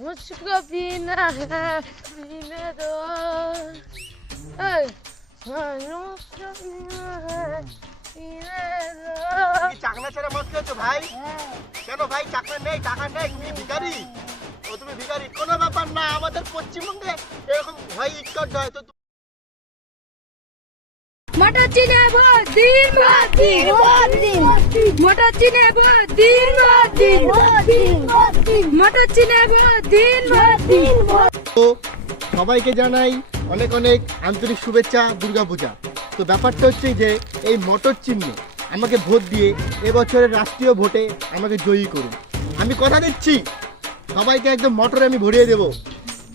मुझको पीना है पीने दो मुझको पीना है पीने दो। চাকনা ছেড়ে মদ খেয়েছো ভাই? কেন ভাই চাকনা নেই, টাকা নেই, তুমি ভিখারি? ও তুমি ভিখারি? কোনো ব্যাপার না, আমাদের পশ্চিমবঙ্গে এরকম হয় ইটকট হয় তো। मटर चिने बहुत दिन मटर चिने बहुत दिन मटर चिने बहुत दिन তো সবাইকে জানাই অনেক অনেক আন্তরিক শুভেচ্ছা দুর্গাপূজা। তো ব্যাপারটা হচ্ছে যে এই মটর চিহ্ন আমাকে ভোট দিয়ে এবছরের রাষ্ট্রীয় ভোটে আমাকে জয়ী করুন। আমি কথা দিচ্ছি সবাইকে একদম মটরে আমি ভরিয়ে দেব,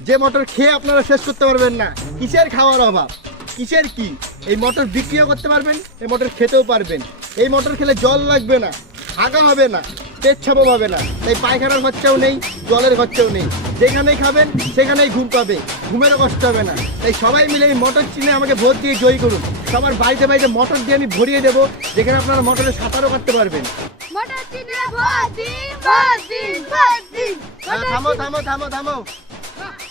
যে মটর খেয়ে আপনারা শেষ করতে পারবেন না। কিসের খাওয়ার অভাব, কিসের কি, এই মটর বিক্রিও করতে পারবেন, এই মটর খেতেও পারবেন। এই মটর খেলে জল লাগবে না, হাগা হবে না, পেট ছাপও হবে না, তাই পায়খানার খরচাও নেই, জলের খরচাও নেই। যেখানেই খাবেন সেখানেই ঘুম পাবে, ঘুমেরও কষ্ট হবে না। তাই সবাই মিলে এই মটর চিনে আমাকে ভোট দিয়ে জয়ী করুন। সবার বাড়িতে বাড়িতে মটর দিয়ে আমি ভরিয়ে দেবো, যেখানে আপনারা মটরে সাঁতারও কাটতে পারবেন। मटर चिने बहुत दिन থামো থামো থামো থামো।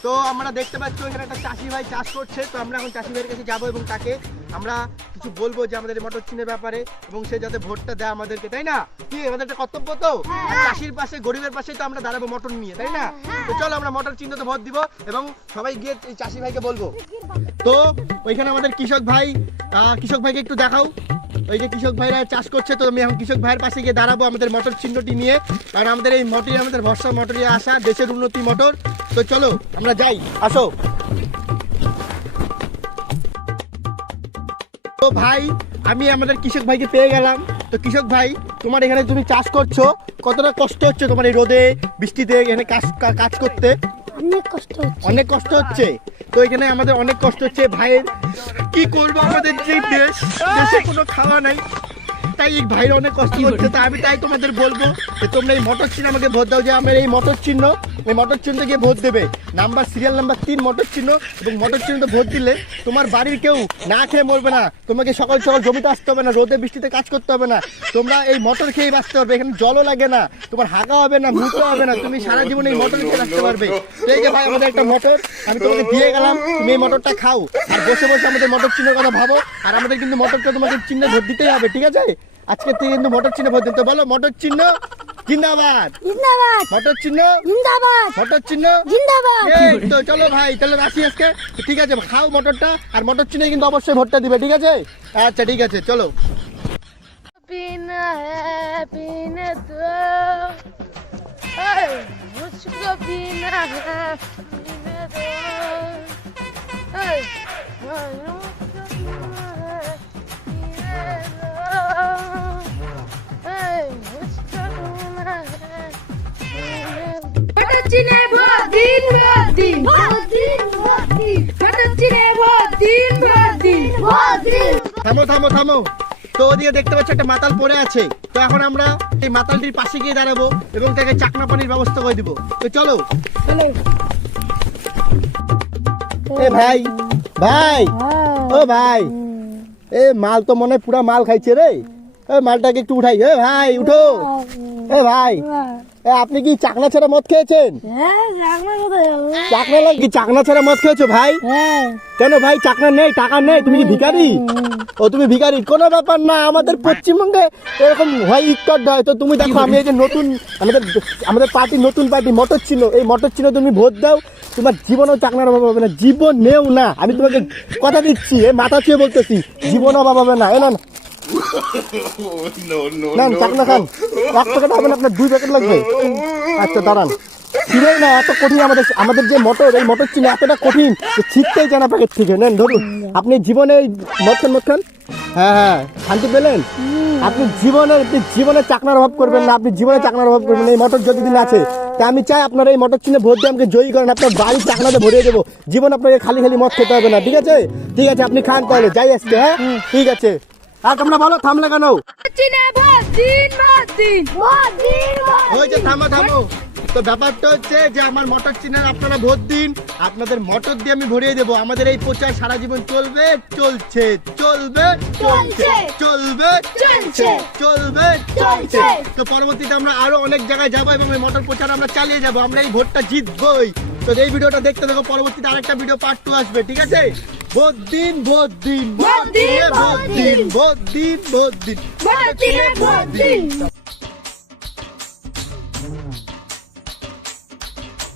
তো আমরা দেখতে পাচ্ছি এখানে একটা চাষি ভাই চাষ করছে। তো আমরা এখন চাষি ভাইয়ের কাছে যাবো এবং তাকে আমরা কিছু বলবো যে আমাদের এই মটর চিনের ব্যাপারে, এবং সে যাতে ভোটটা দেয় আমাদেরকে, তাই না? কি আমাদের একটা কর্তব্য তো, আর চাষির পাশে গরিবের পাশে তো আমরা দাঁড়াবো মটর নিয়ে, তাই না? তো চলো আমরা মটর চিহ্নতে ভোট দিব এবং সবাই গিয়ে এই চাষি ভাইকে বলবো। তো ওইখানে আমাদের কৃষক ভাইকে একটু দেখাও। ওই যে কৃষক ভাইরা চাষ করছে, তো আমি এখন কৃষক ভাইয়ের পাশে গিয়ে দাঁড়াবো আমাদের মটর চিহ্নটি নিয়ে, কারণ আমাদের এই মটরই আমাদের ভরসা, মটরই আসা, দেশের উন্নতি মটর। তো চলো আমরা যাই, আসো। তো ভাই আমি আমাদের কৃষক ভাইকে পেয়ে গেলাম। তো কৃষক ভাই, তোমার এখানে তুমি চাষ করছো, কতটা কষ্ট হচ্ছে তোমার এই রোদে বৃষ্টিতে এখানে কাজ করতে? অনেক কষ্ট হচ্ছে। তো এখানে আমাদের অনেক কষ্ট হচ্ছে ভাইয়ের, কি করবো, আমাদের যে দেশে কোনো খাওয়া নাই, তাই এই ভাইয়ের অনেক কষ্ট হচ্ছে। তাই তোমাদের বলবো যে তোমরা এই মটর চিহ্ন আমাকে ভোট দাও, যে আমার এই মটর চিহ্ন গিয়ে ভোট দেবে। সিরিয়াল নাম্বার 3 মটর চিহ্ন, এবং মটর চিহ্নতে ভোট দিলে তোমার বাড়ির কেউ না খেয়ে মরবে না, তোমাকে সকাল সকাল জমিতে আসতে হবে না, রোদে বৃষ্টিতে কাজ করতে হবে না, তোমরা এই মটর খেয়ে বাঁচতে পারবে। এখানে জলও লাগে না, তোমার হাগা হবে না, মুখও হবে না, তুমি সারা জীবন এই মটর খেয়ে রাখতে পারবে। তো এই যে ভাই আমাদের একটা মটর আমি তোমাকে দিয়ে গেলাম, তুমি এই মটরটা খাও আর বসে বসে আমাদের মটর চিহ্নের কথা ভাবো। আর আমাদের কিন্তু মটরটা তোমাকে চিহ্নে ভোট দিতেই হবে, ঠিক আছে? আজকে থেকে কিন্তু মটর চিহ্নে ভোট দিতে। বলো মটর চিহ্ন জিন্দাবাদ, মটর চিহ্ন জিন্দাবাদ, মটর চিহ্ন জিন্দাবাদ। তো চলো ভাই, তাহলে রাখি আজকে। ঠিক আছে, খাও মটরটা, আর মটর চিহ্নে কিন্তু অবশ্যই ভোটটা দিবে, ঠিক আছে? আচ্ছা ঠিক আছে, চলো। पीना है पीने दो मुझको पीना है पीने दो मुझको पीना है पीने दो मुझको पीना है मटर चिने बहुत दिन मटर चिने बहुत दिन থামো থামো থামো। তো ওদিকে দেখতে পাচ্ছ একটা মাতাল পড়ে আছে। তো এখন আমরা এই মাতালটির পাশে গিয়ে দাঁড়াবো এবং তাকে চাকনা পানির ব্যবস্থা করে দিব। তো চলো। এ ভাই ভাই, ও ভাই, এ মাল তো মনে পুরা মাল খাইছে রে। এ মালটাকে একটু উঠাই। এ ভাই উঠো। এ ভাই, আপনি কি চাকনা ছাড়া মদ খেয়েছেন? চাকনা ছাড়া মদ খেয়েছো ভাই? কেন ভাই, চাকনা নেই, টাকা নেই, তুমি কি ভিখারি? ও তুমি ভিখারি? কোনো ব্যাপার না, আমাদের পশ্চিমবঙ্গে এরকম হয় ইটকট হয়। তো তুমি দেখো, আমি এই যে নতুন আমাদের পার্টি, নতুন পার্টি মটর চিহ্ন, এই মটর চিহ্ন তুমি ভোট দাও, তোমার জীবনেও চাকনার অভাব হবে না, জীবন নেও না, আমি তোমাকে কথা দিচ্ছি, এ মাথা ছুঁয়ে বলতেছি, জীবন অভাব হবে না। না চাকনা খান, 1 প্যাকেট হবে না, আপনার 2 প্যাকেট লাগবে। আচ্ছা দাঁড়ান, ছিঁড়েই না, এত কঠিন আমাদের যে মটর, এই মটর চিনি এতটা কঠিন যে ছিটতেই জানা প্যাকেট থেকে। নেন ধরুন, আপনি জীবনে মদ খান। হ্যাঁ, শান্তি পেলেন? আপনি জীবনে চাকনার অভাব করবেন না, আপনি জীবনে চাকনার অভাব করবেন না, এই মটর যতদিন আছে। তাই আমি চাই আপনারা এই মটর চিনে ভোট দিয়ে আমাকে জয়ী করেন, আপনার বাড়ির চাকনাতে ভরিয়ে দেবো, জীবন আপনাকে খালি মদ খেতে হবে না, ঠিক আছে? ঠিক আছে, আপনি খান তাহলে, যাই আসছে। হ্যাঁ ঠিক আছে। আর তোমরা বলো, থামলে কেন? চিনে বহুত দিন ওই যে থামো, তো ব্যাপারটা হচ্ছে যে আমার মোটর চিনার আপনারা ভোট দিন, আপনাদের মোটর দিয়ে আমি ভরিয়ে দেবো। আমাদের এই প্রচার সারা জীবন চলবে, চলছে, চলবে, চলছে, চলবে, চলছে, চলবে, চলছে। তো পরবর্তীতে আমরা আরো অনেক জায়গায় যাবো এবং এই মোটর প্রচার আমরা চালিয়ে যাবো, আমরা এই ভোটটা জিতবই। তো এই ভিডিওটা দেখতে দেখো, পরবর্তীতে আরেকটা ভিডিও পার্ট 2 আসবে, ঠিক আছে? ভোট দিন, ভোট দিন, ভোট দিন, ভোট দিন, ভোট দিন, ভোট দিন, ভোট দিন, ভোট দিন।